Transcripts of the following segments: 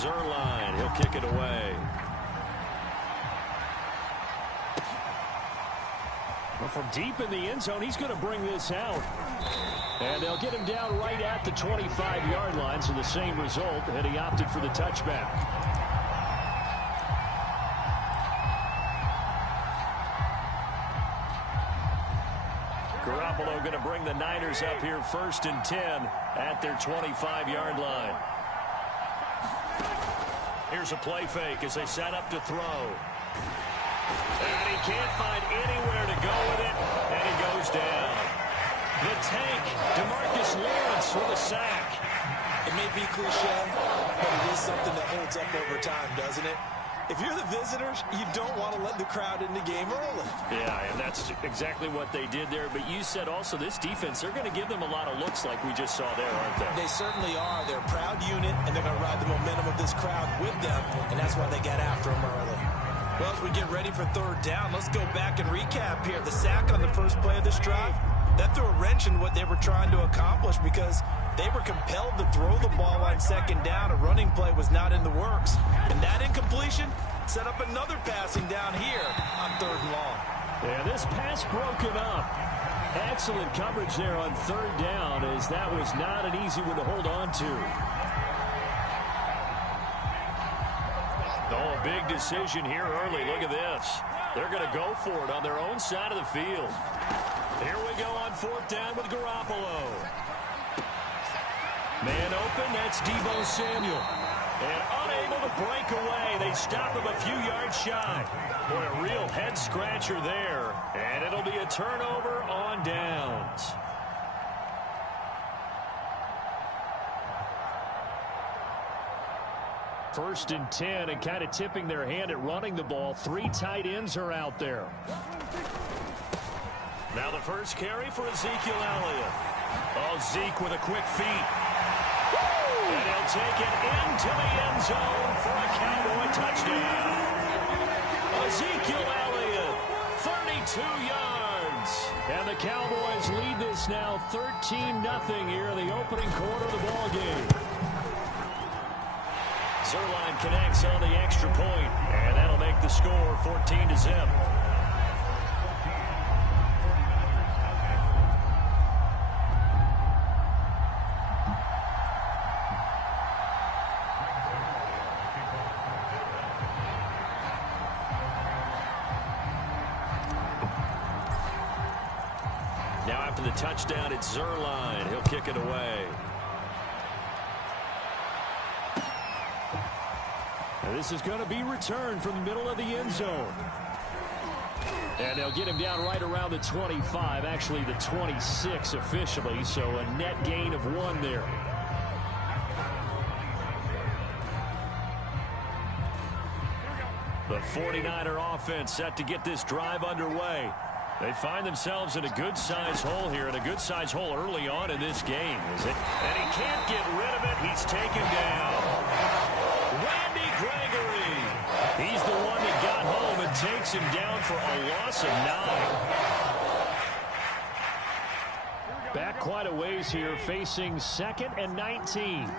Zerline. He'll kick it away. Well, from deep in the end zone, he's going to bring this out. And they'll get him down right at the 25-yard line, so the same result, and he opted for the touchback. Garoppolo going to bring the Niners up here 1st and 10 at their 25-yard line. Here's a play fake as they set up to throw. And he can't find anywhere to go with it, and he goes down. The tank, DeMarcus Lawrence with a sack. It may be cliche, but it is something that holds up over time, doesn't it? If you're the visitors, you don't want to let the crowd in the game early. Yeah, and that's exactly what they did there. But you said also this defense, they're going to give them a lot of looks like we just saw there, aren't they? They certainly are. They're a proud unit, and they're going to ride the momentum of this crowd with them, and that's why they got after them early. Well, as we get ready for 3rd down, let's go back and recap here. The sack on the first play of this drive, that threw a wrench in what they were trying to accomplish because they were compelled to throw the ball on 2nd down. A running play was not in the works. And that incompletion set up another passing down here on 3rd and long. Yeah, this pass broken up. Excellent coverage there on 3rd down, as that was not an easy one to hold on to. Oh, a big decision here early. Look at this. They're going to go for it on their own side of the field. Here we go on 4th down with Garoppolo. Man open, that's Deebo Samuel. And unable to break away. They stop him a few yards shy. Boy, a real head-scratcher there. And it'll be a turnover on downs. First and 10, and kind of tipping their hand at running the ball. 3 tight ends are out there. Now the first carry for Ezekiel Elliott. Oh, Zeke with a quick feet. And he'll take it into the end zone for a Cowboy touchdown. Ezekiel Elliott, 32 yards. And the Cowboys lead this now 13-0 here in the opening quarter of the ball game. Zerline connects on the extra point, and that'll make the score 14-0. Now after the touchdown, it's Zerline. He'll kick it away. And this is going to be returned from the middle of the end zone. And they'll get him down right around the 25, actually the 26 officially, so a net gain of 1 there. The 49er offense set to get this drive underway. They find themselves in a good-sized hole here, and a good-sized hole early on in this game. Is it? And he can't get rid of it. He's taken down. Randy Gregory. He's the one that got home and takes him down for a loss of 9. Back quite a ways here, facing 2nd and 19.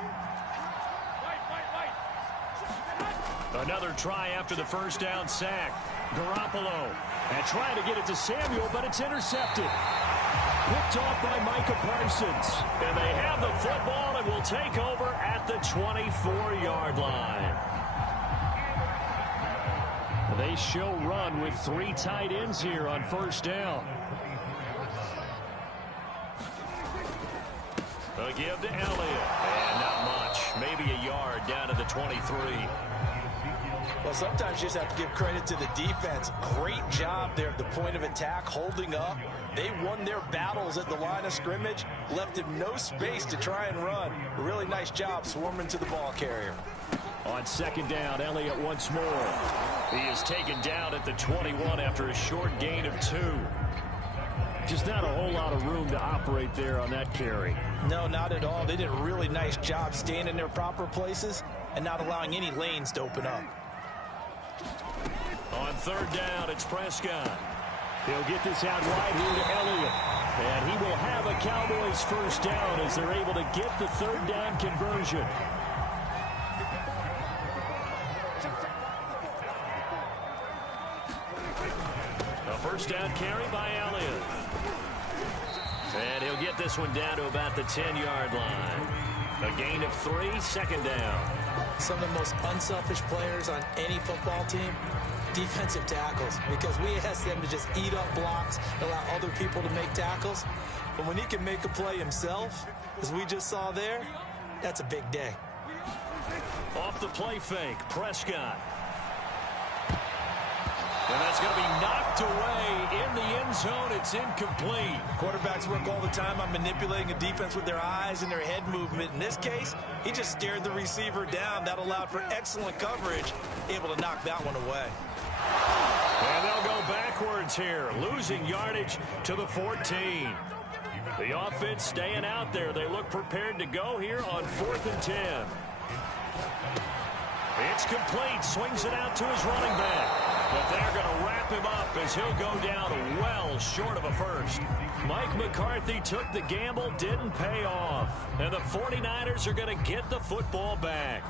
Another try after the first down sack. Garoppolo. And trying to get it to Samuel, but it's intercepted. Picked off by Micah Parsons. And they have the football and will take over at the 24-yard line. They show run with 3 tight ends here on first down. A give to Elliott. And not much. Maybe a yard down to the 23. Well, sometimes you just have to give credit to the defense. Great job there at the point of attack, holding up. They won their battles at the line of scrimmage, left him no space to try and run. A really nice job swarming to the ball carrier. On 2nd down, Elliott once more. He is taken down at the 21 after a short gain of 2. Just not a whole lot of room to operate there on that carry. No, not at all. They did a really nice job staying in their proper places and not allowing any lanes to open up. On 3rd down, it's Prescott. He'll get this out right here to Elliott. And he will have a Cowboys first down as they're able to get the 3rd down conversion. First down carry by Elliott. And he'll get this one down to about the 10-yard line. A gain of 3, second down. Some of the most unselfish players on any football team, defensive tackles, because we ask them to just eat up blocks, allow other people to make tackles. But when he can make a play himself, as we just saw there, that's a big day. Off the play fake, Prescott. And that's going to be knocked away in the end zone. It's incomplete. Quarterbacks work all the time on manipulating a defense with their eyes and their head movement. In this case, he just stared the receiver down. That allowed for excellent coverage, able to knock that one away. And they'll go backwards here, losing yardage to the 14. The offense staying out there. They look prepared to go here on 4th and 10. It's complete. Swings it out to his running back. But they're going to wrap him up as he'll go down well short of a first. Mike McCarthy took the gamble, didn't pay off. And the 49ers are going to get the football back.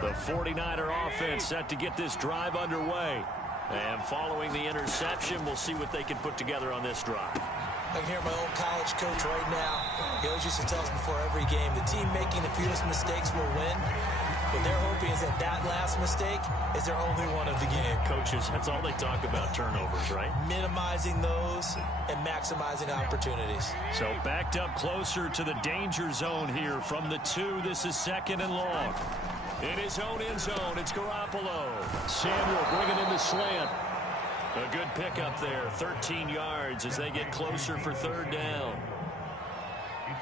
The 49er offense set to get this drive underway. And following the interception, we'll see what they can put together on this drive. I can hear my old college coach right now. He always used to tell us before every game, the team making the fewest mistakes will win. What they're hoping is that that last mistake is their only one of the game. Coaches, that's all they talk about, turnovers, right? Minimizing those and maximizing opportunities. So backed up closer to the danger zone here from the 2. This is 2nd and long. In his own end zone, it's Garoppolo. Samuel bringing in the slant. A good pickup there, 13 yards as they get closer for 3rd down. Here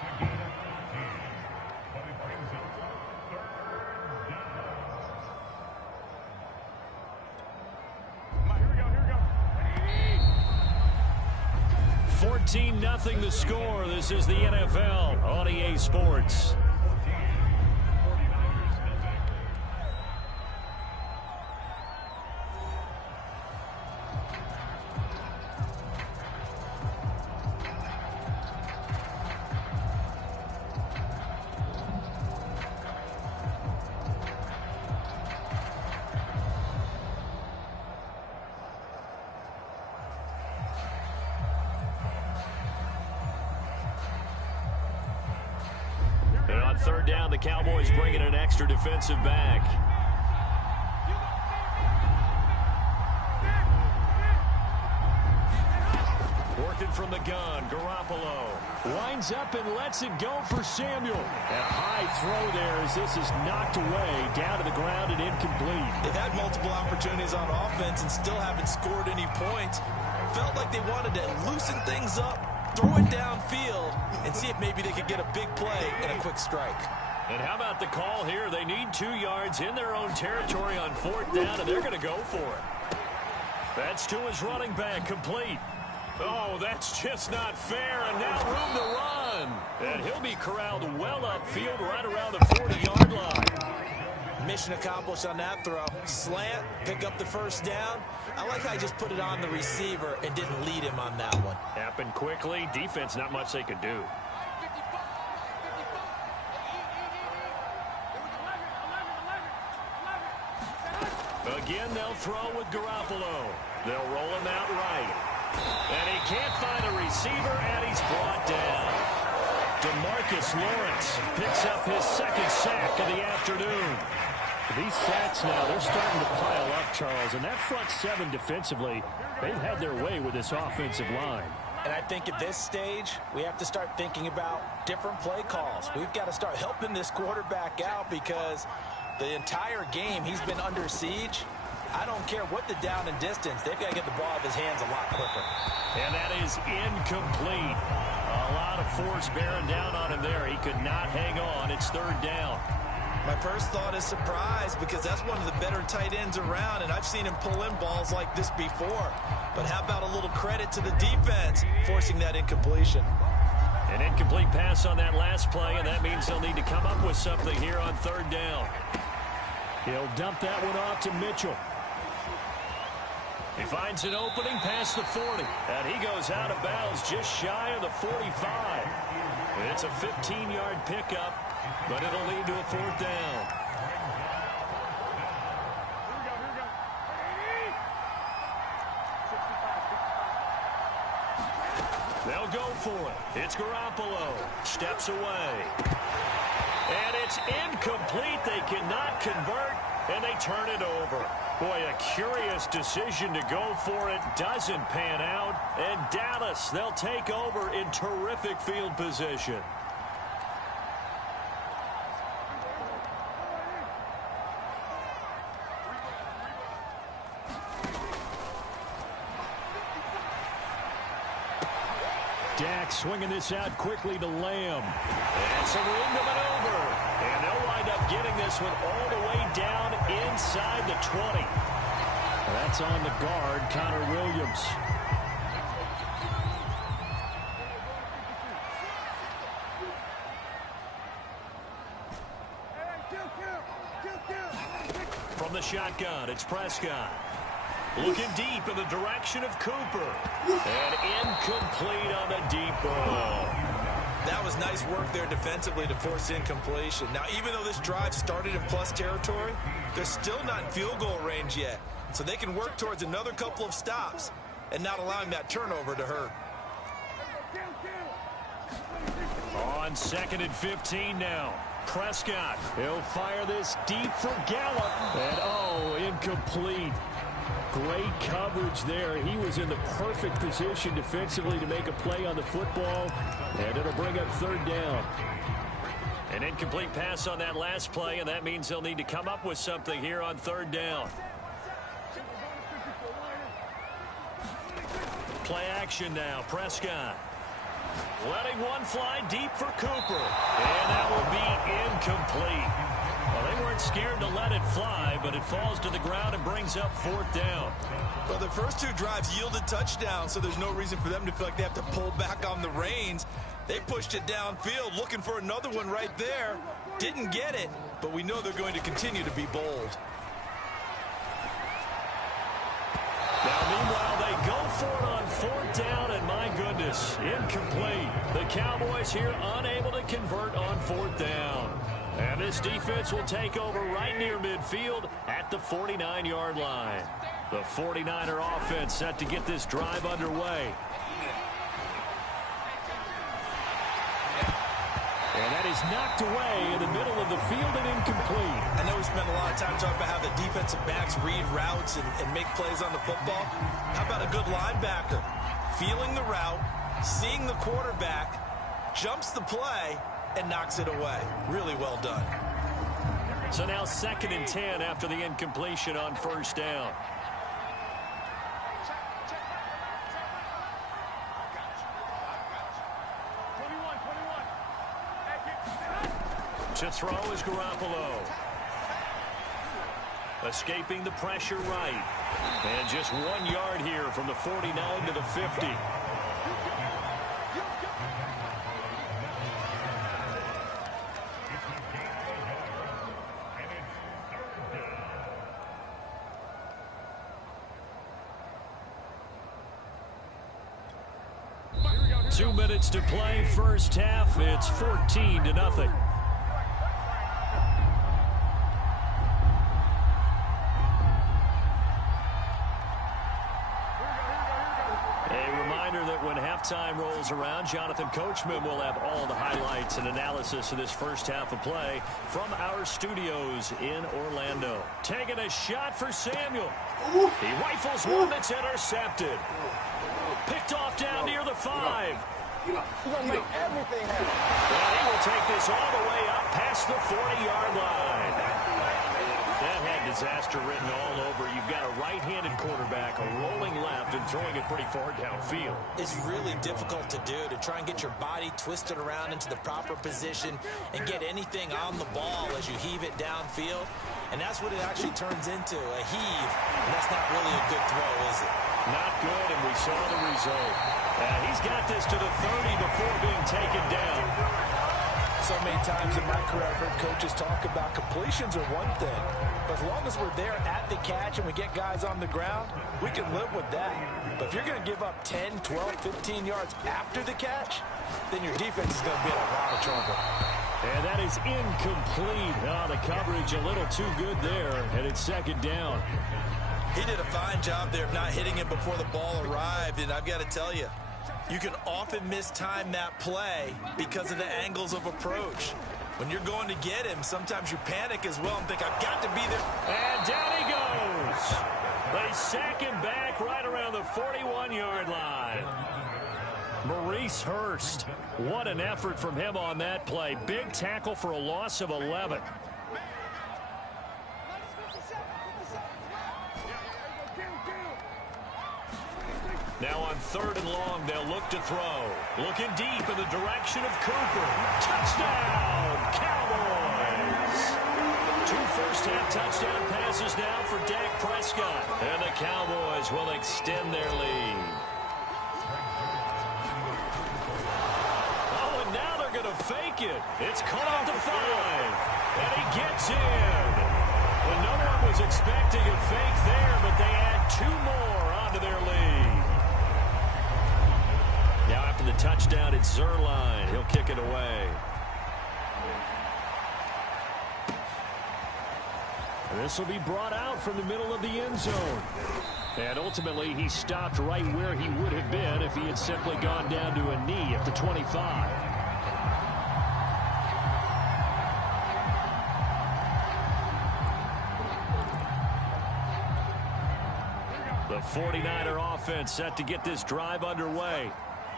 we go. 14-0 the score. This is the NFL on EA Sports. And on 3rd down, the Cowboys bring in an extra defensive back. Working from the gun, Garoppolo winds up and lets it go for Samuel. A high throw there as this is knocked away, down to the ground and incomplete. They've had multiple opportunities on offense and still haven't scored any points. Felt like they wanted to loosen things up, throw it downfield, and see if maybe they could get a big play and a quick strike. And how about the call here? They need 2 yards in their own territory on 4th down, and they're going to go for it. That's to his running back, complete. Oh, that's just not fair, and now room to run. And he'll be corralled well upfield right around the 40-yard line. Mission accomplished on that throw. Slant, pick up the 1st down. I like how he just put it on the receiver and didn't lead him on that one. Happened quickly. Defense, not much they could do. Again, they'll throw with Garoppolo. They'll roll him out right. And he can't find a receiver, and he's brought down. DeMarcus Lawrence picks up his 2nd sack of the afternoon. These sacks now, they're starting to pile up, Charles. And that front 7 defensively, they've had their way with this offensive line. And I think at this stage, we have to start thinking about different play calls. We've got to start helping this quarterback out because the entire game he's been under siege. I don't care what the down and distance. They've got to get the ball out of his hands a lot quicker. And that is incomplete. A lot of force bearing down on him there. He could not hang on. It's 3rd down. My first thought is surprise because that's one of the better tight ends around, and I've seen him pull in balls like this before. But how about a little credit to the defense forcing that incompletion? An incomplete pass on that last play, and that means they'll need to come up with something here on 3rd down. He'll dump that one off to Mitchell. He finds an opening past the 40, and he goes out of bounds just shy of the 45. It's a 15-yard pickup But it'll lead to a fourth down. They'll go for it. It's Garoppolo. Steps away. And it's incomplete. They cannot convert, and they turn it over. Boy, a curious decision to go for it. Doesn't pan out. And Dallas, they'll take over in terrific field position. Dak swinging this out quickly to Lamb. And some room to maneuver. And they'll wind up getting this one all the way down inside the 20. That's on the guard, Connor Williams. From the shotgun, it's Prescott. Looking deep in the direction of Cooper. And incomplete on the deep ball. That was nice work there defensively to force incompletion. Now, even though this drive started in plus territory, they're still not in field goal range yet. So they can work towards another couple of stops and not allowing that turnover to hurt. On 2nd and 15 now. Prescott. He'll fire this deep for Gallup. And, oh, incomplete. Great coverage there. He was in the perfect position defensively to make a play on the football, and it'll bring up 3rd down. An incomplete pass on that last play, and that means they'll need to come up with something here on 3rd down. Play action now. Prescott. Letting one fly deep for Cooper, and that will be incomplete. Well, they weren't scared to let it fly, but it falls to the ground and brings up 4th down. Well, the first 2 drives yielded touchdowns, so there's no reason for them to feel like they have to pull back on the reins. They pushed it downfield, looking for another one right there. Didn't get it, but we know they're going to continue to be bold. Now, meanwhile, they go for it on 4th down, and my goodness, incomplete. The Cowboys here unable to convert on 4th down. And this defense will take over right near midfield at the 49-yard line. The 49er offense set to get this drive underway. And that is knocked away in the middle of the field and incomplete. I know we spent a lot of time talking about how the defensive backs read routes and make plays on the football. How about a good linebacker? Feeling the route, seeing the quarterback, jumps the play, and knocks it away. Really well done. So now 2nd and 10 after the incompletion on 1st down. To throw is Garoppolo. Escaping the pressure right. And just 1 yard here from the 49 to the 50. Two minutes to play, first half. It's 14-0. When halftime rolls around, Jonathan Coachman will have all the highlights and analysis of this first half of play from our studios in Orlando. Taking a shot for Samuel. He rifles one that's intercepted. Picked off down near the 5. You're going to make everything happen. Well, he will take this all the way up past the 40-yard line. That had disaster written all over. You've got a right-handed quarterback, a rolling left, and throwing it pretty far downfield. It's really difficult to do, to try and get your body twisted around into the proper position and get anything on the ball as you heave it downfield. And that's what it actually turns into, a heave. And that's not really a good throw, is it? Not good, and we saw the result. He's got this to the 30 before being taken down. So many times in my career, I've heard coaches talk about completions are one thing. But as long as we're there at the catch and we get guys on the ground, we can live with that. But if you're going to give up 10, 12, 15 yards after the catch, then your defense is going to be in a lot of trouble. And that is incomplete. Oh, the coverage a little too good there, and it's second down. He did a fine job there of not hitting him before the ball arrived, and I've got to tell you, you can often mistime that play because of the angles of approach. When you're going to get him, sometimes you panic as well and think, I've got to be there. And down he goes. They sack him back right around the 41-yard line. Maurice Hurst, what an effort from him on that play. Big tackle for a loss of 11. Now on 3rd and long, they'll look to throw. Looking deep in the direction of Cooper. Touchdown, Cowboys! 2 first-half touchdown passes now for Dak Prescott. And the Cowboys will extend their lead. Oh, and now they're going to fake it. It's caught at the 5. And he gets in. Well, no one was expecting a fake there, but they add 2 more onto their lead. Now after the touchdown, it's Zerline. He'll kick it away. This will be brought out from the middle of the end zone. And ultimately, he stopped right where he would have been if he had simply gone down to a knee at the 25. The 49er offense set to get this drive underway.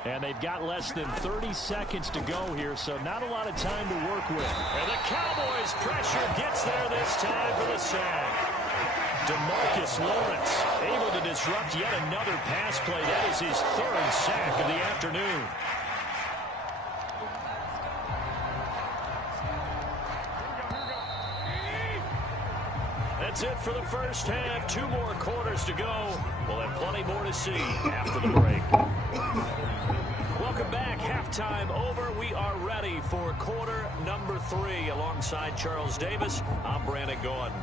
And they've got less than 30 seconds to go here, so not a lot of time to work with. And the Cowboys' pressure gets there this time for the sack. DeMarcus Lawrence able to disrupt yet another pass play. That is his 3rd sack of the afternoon. That's it for the first half. 2 more quarters to go. We'll have plenty more to see after the break. Welcome back. Halftime over. We are ready for quarter number 3. Alongside Charles Davis, I'm Brandon Gordon.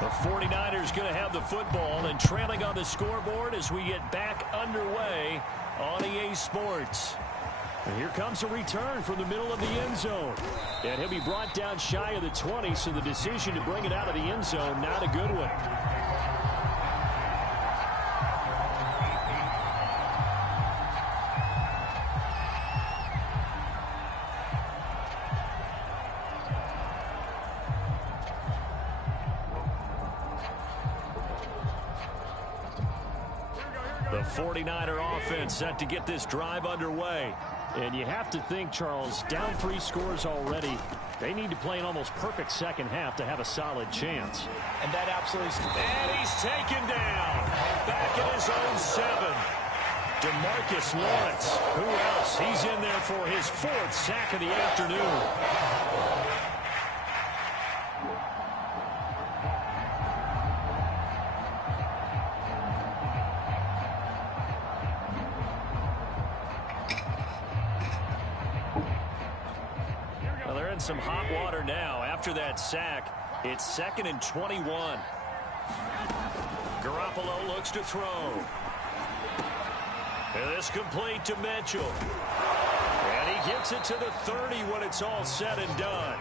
The 49ers going to have the football and trailing on the scoreboard as we get back underway on EA Sports. And here comes a return from the middle of the end zone. And he'll be brought down shy of the 20, so the decision to bring it out of the end zone, not a good one. The 49er offense set to get this drive underway. And you have to think, Charles, down 3 scores already. They need to play an almost perfect second half to have a solid chance. And that absolutely... And he's taken down. Back at his own 7. DeMarcus Lawrence. Who else? He's in there for his 4th sack of the afternoon. Some hot water now after that sack. It's 2nd and 21. Garoppolo looks to throw. And this complete to Mitchell. And he gets it to the 30 when it's all said and done.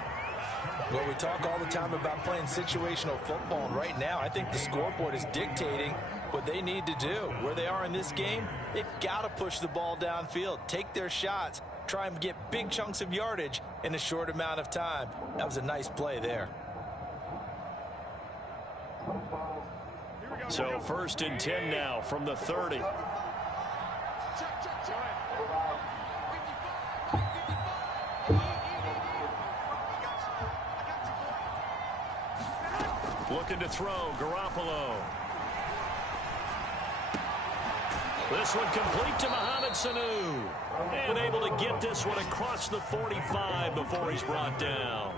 Well, we talk all the time about playing situational football, and right now I think the scoreboard is dictating what they need to do. Where they are in this game, they've got to push the ball downfield, take their shots, try and get big chunks of yardage in a short amount of time. That was a nice play there. So 1st and 10 now from the 30. Looking to throw, Garoppolo. This one complete to Mohamed Sanu. And able to get this one across the 45 before he's brought down.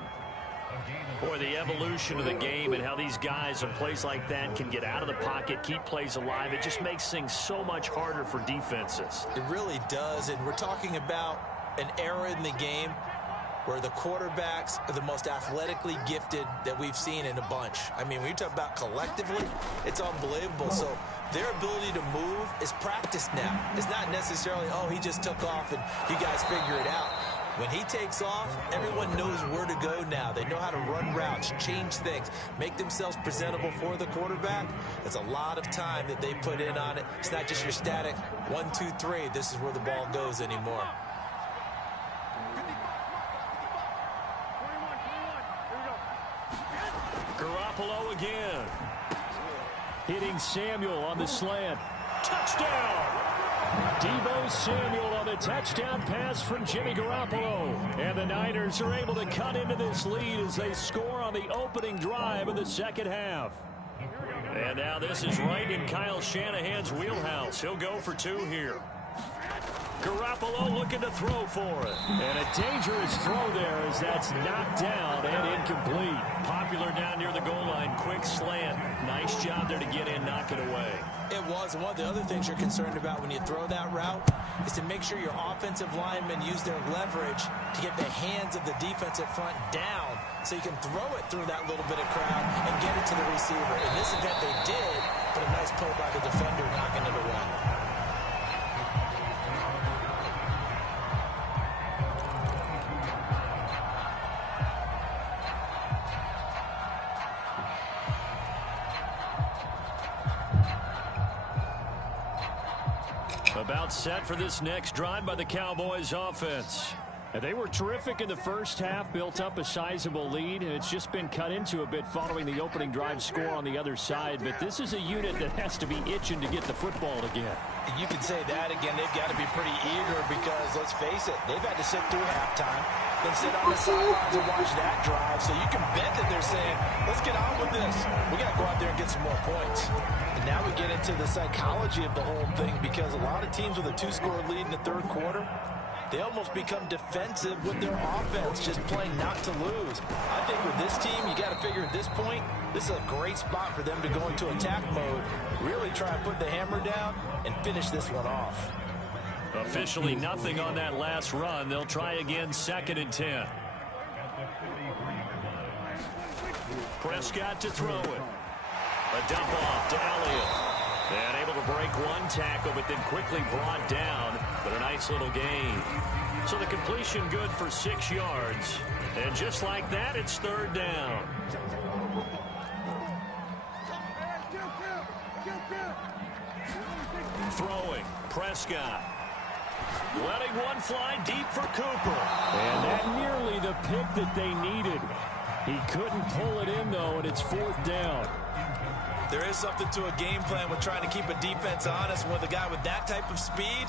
Boy, the evolution of the game and how these guys in plays like that can get out of the pocket, keep plays alive, it just makes things so much harder for defenses. It really does, and we're talking about an era in the game where the quarterbacks are the most athletically gifted that we've seen in a bunch. I mean, when you talk about collectively, it's unbelievable. So their ability to move is practiced now. It's not necessarily, oh, he just took off and you guys figure it out. When he takes off, everyone knows where to go now. They know how to run routes, change things, make themselves presentable for the quarterback. That's a lot of time that they put in on it. It's not just your static 1, 2, 3. This is where the ball goes anymore. Garoppolo again. Hitting Samuel on the slant. Touchdown! Deebo Samuel on the touchdown pass from Jimmy Garoppolo. And the Niners are able to cut into this lead as they score on the opening drive of the second half. And now this is right in Kyle Shanahan's wheelhouse. He'll go for 2 here. Garoppolo looking to throw for it. And a dangerous throw there as that's knocked down and incomplete. Popular down near the goal line. Quick slant. Nice job there to get in, knock it away. It was. One of the other things you're concerned about when you throw that route is to make sure your offensive linemen use their leverage to get the hands of the defensive front down so you can throw it through that little bit of crowd and get it to the receiver. In this event, they did, but a nice play by the defender knocking it away. About set for this next drive by the Cowboys offense. And they were terrific in the first half, built up a sizable lead, and it's just been cut into a bit following the opening drive score on the other side. But this is a unit that has to be itching to get the football again. You can say that again. They've got to be pretty eager because, let's face it, they've had to sit through halftime, then sit on the sidelines and watch that drive. So you can bet that they're saying, let's get on with this. We got to go out there and get some more points. And now we get into the psychology of the whole thing because a lot of teams with a 2-score lead in the third quarter, they almost become defensive with their offense, just playing not to lose. I think with this team, you got to figure at this point, this is a great spot for them to go into attack mode, really try and put the hammer down and finish this one off. Officially nothing on that last run. They'll try again, 2nd and 10. Prescott to throw it. A dump off to Elliott. And able to break one tackle, but then quickly brought down. But a nice little gain. So the completion good for 6 yards. And just like that, it's 3rd down. Throwing. Prescott. Letting one fly deep for Cooper. And that nearly the pick that they needed. He couldn't pull it in, though, and it's 4th down. There is something to a game plan with trying to keep a defense honest. With a guy with that type of speed,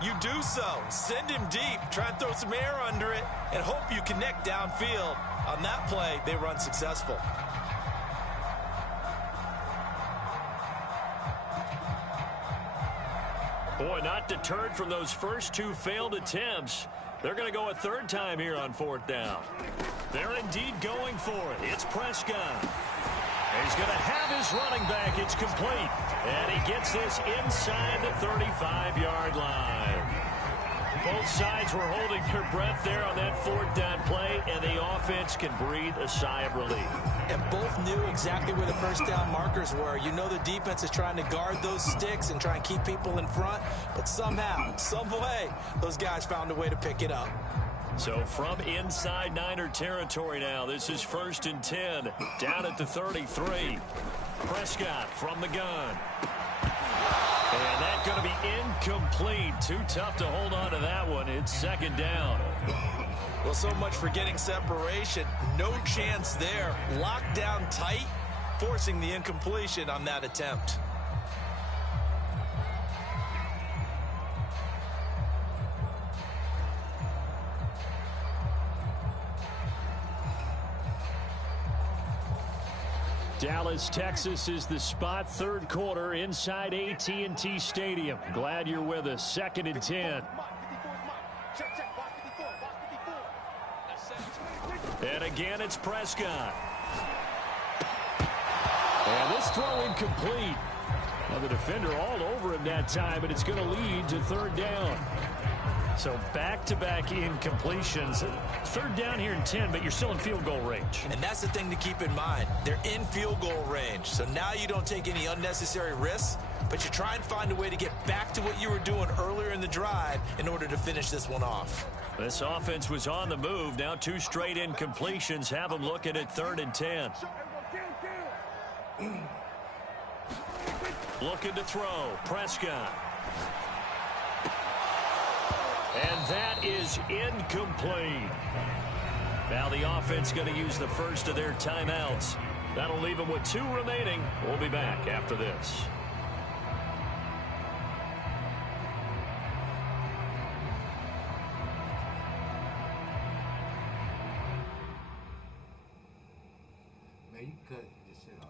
you do so. Send him deep. Try and throw some air under it and hope you connect downfield. On that play, they run successful. Boy, not deterred from those first 2 failed attempts. They're going to go a 3rd time here on 4th down. They're indeed going for it. It's Prescott. He's going to have his running back. It's complete. And he gets this inside the 35-yard line. Both sides were holding their breath there on that 4th down play, and the offense can breathe a sigh of relief. And both knew exactly where the first down markers were. You know the defense is trying to guard those sticks and try and keep people in front, but somehow, some way, those guys found a way to pick it up. So from inside Niner territory now, this is 1st and 10, down at the 33. Prescott from the gun. And that's going to be incomplete. Too tough to hold on to that one. It's 2nd down. Well, so much for getting separation. No chance there. Locked down tight, forcing the incompletion on that attempt. Dallas, Texas is the spot, 3rd quarter inside AT&T Stadium. Glad you're with us. 2nd and 10. And again, it's Prescott. And this throw incomplete. Well, the defender all over him that time, but it's going to lead to 3rd down. So back-to-back incompletions. Third down here in 10, but you're still in field goal range. And that's the thing to keep in mind. They're in field goal range. So now you don't take any unnecessary risks, but you try and find a way to get back to what you were doing earlier in the drive in order to finish this one off. This offense was on the move. Now 2 straight incompletions have them looking at 3rd and 10. Looking to throw. Prescott. And that is incomplete. Now the offense going to use the first of their timeouts. That'll leave them with 2 remaining. We'll be back after this. Man, you cut this shit off.